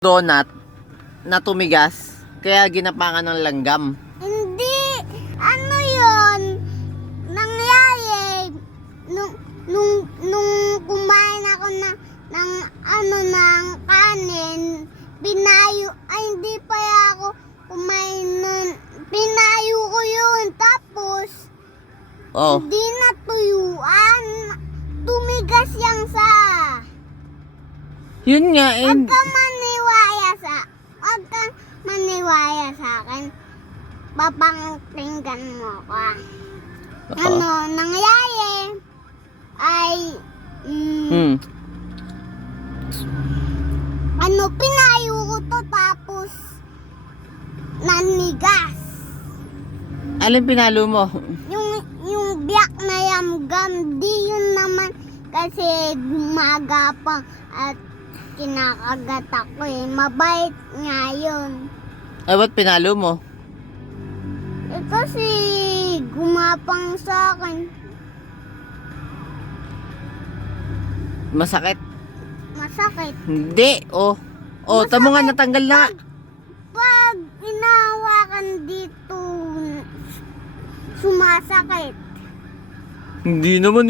donut na tumigas, kaya ginapangan ng langgam. Hindi, ano yon nangyari nung kumain ako ng kanin, hindi pa ako kumain nun, pinayo ko yun, tapos hindi natuyuan, tumigas yang Yun nga, Huwag kang maniwaya sa akin. Papangtinggan mo ko. Nangyari ay pinayo ko to tapos nanigas. Alin pinalo mo? Yung biyak na yamgam, di yun naman kasi gumagapang at kinakagat ako mabait nga yun. Ay, ba't pinalo mo? Kasi gumapang sa akin. Masakit? Masakit. Hindi, tamo nga natanggal na. Pag inahawakan dito, sumasakit. Hindi naman